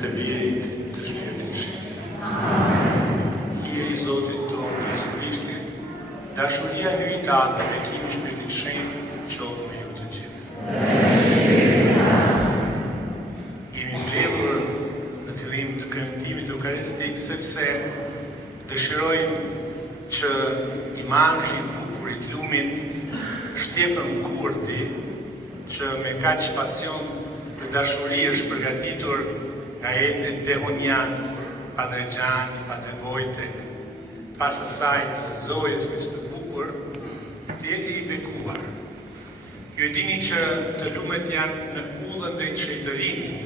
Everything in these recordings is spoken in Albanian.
të lirit të Shpirtit Shenjtë. Hiri i Zotit tonë Jezu Krishti, dashuria e hyjta dhe bekimi i Shpirtit Shenjtë qoftë me ju të gjithë. Jemi mbledhur në fillim të këndimit eukaristik sepse dëshirojmë që imazhi i bukur i lumit Shtefan Kurti, që me kaq pasion të dashuri është përgatitur nga Etri Dehonian, Padre Gjani, Padre Vojtek, pas asaj të Zojës me së të bukur, të jeti i bekuar. Ju e dini që të lumet janë në udhën drejt shetërinit,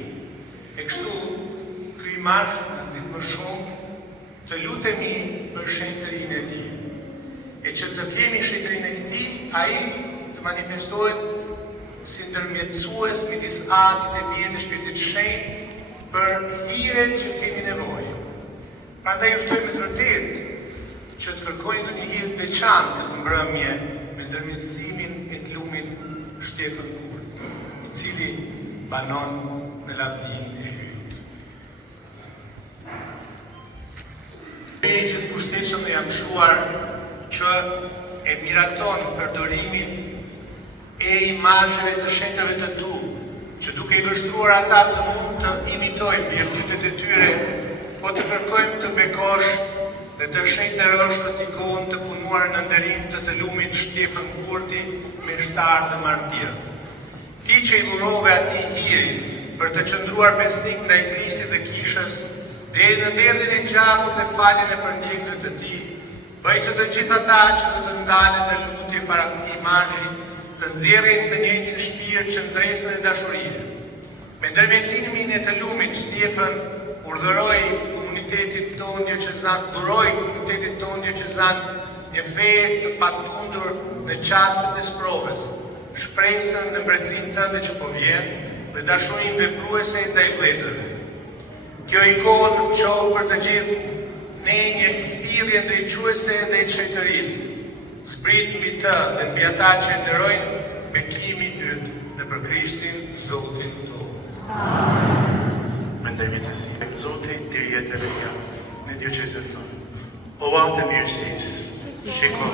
e kështu ky imazh na nxit më shumë të lutemi për shetërinë e tij. E që të kemi shetërinë e tij, ai të manifestohet si ndërmjetësues midis Atit e Bijit të Shpirtit Shenjtë për hiret që kemi nevojë. Prandaj ju ftoj me të vërtetë që të kërkojnë ndonjë hir të veçantë këtë mbrëmje me ndërmjetësimin e të lumit Shtefan Kurti, i cili banon në lavdinë e hyjt. E gjithë pushtetshëm e jamshuar që e miraton përdorimin e imazheve të shenjtave të tu, që duke i vështruar ata të mund të imitojnë virtytet e tyre, po të kërkojmë të bekosh dhe të shenjtërosh këtë ikonë të punuar në nderim të lumit Shtefan Kurti me shtar dhe martir. Ti që i dhurove atij hiri për të qëndruar besnik ndaj Krishtit dhe kishës, deri në derdhjen e gjakut dhe faljen e përndjekësve të tij, bëj që të gjithë ata që do të ndalen në lutje para këtij imazhi të nxjerrin të njëjtin shpirt që ndresën e dashurie. Me ndërmjetësimin e të lumit Shtefan urdhëroi komunitetit tonë diocezan një fe të patundur në çastet e sprovës, shpresën në mbretërinë tënde që po vjen dhe dashurinë vepruese ndaj vëllezërve. Kjo ikonë qoftë për të gjithë ne një thirrje ndriçuese dhe shenjtërisë. Zbrit mbi të dhe mbi ata që e nderojnë bekimin yt nëpër Krishtin Zotin tonë. Amen. Me ndërmjetësim Zoti deri jetëve në diocezën tonë. O atë mirësisë, shiko